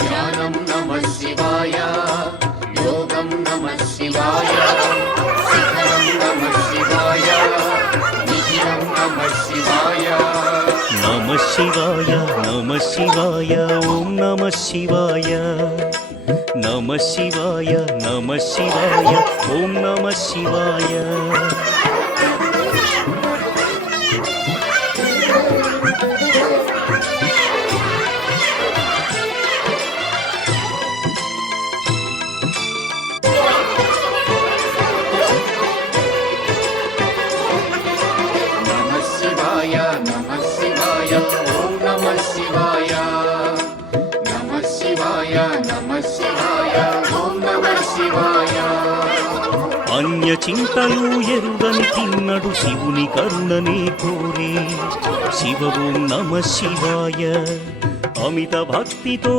ధ్యానం నమః శివాయ, యోగం నమః శివాయ, శిఖరం నమః శివాయ, నిఖిలం నమః శివాయ. నమః శివాయ నమః శివాయ ఓం నమః శివాయ. నమః శివాయ నమః శివాయ ఓం నమః శివాయ. నమః శివాయ నమః శివాయ ఓం నమః శివాయ. నమః శివాయ నమః శివాయ ఓం నమః శివాయ. అన్య చింతలు ఎరుగని తిన్నడు శివుని కరుణనే కోరే. శివ ఓం నమః శివాయ. అమిత భక్తితో